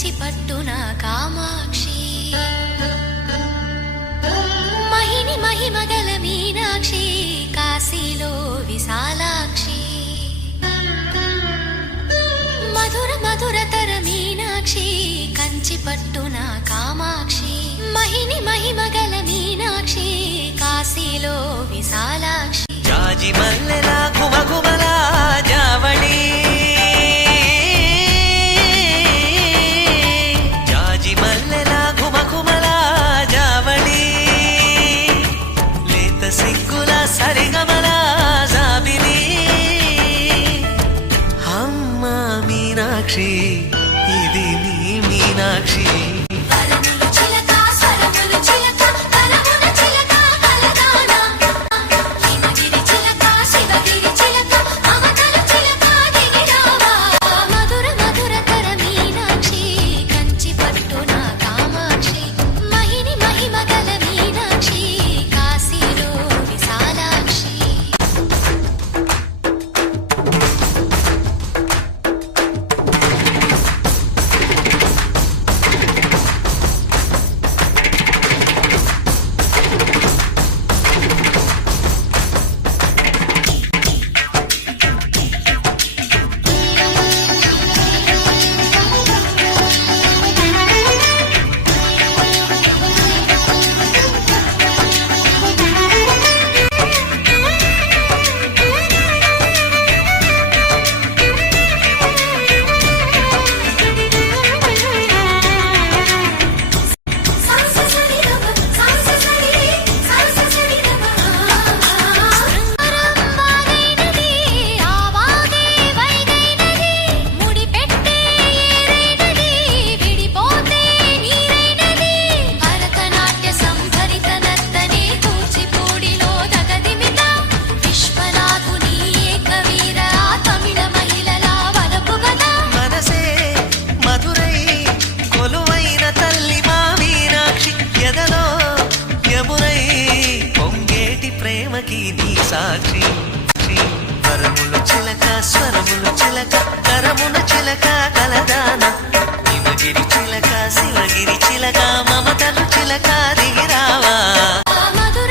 కంచి పట్టున కామాక్షి మహిని మహిమగల మీనాక్షి కాశీలో విశాలాక్షి మధుర మధురతర మీనాక్షి కంచి పట్టున కామాక్షి మహిని మహిమగల మీనాక్షి కాశీలో విశాలాక్షి జాజి మల్లెల ఘుమఘుమల జావళి జాజి మల్లెల ఘుమఘుమల జావళి లేత సిగ్గుల సరిగమల జాబిలి అమ్మ మీనాక్షి ఇది నీ మీనాక్షి సాక్షి వరములు చిలక స్వరములు చిలక కరమున చిలక కలదాన హిమగిరి చిలక శివగిరి చిలక మమతలు చిలక దిగిరావా మధుర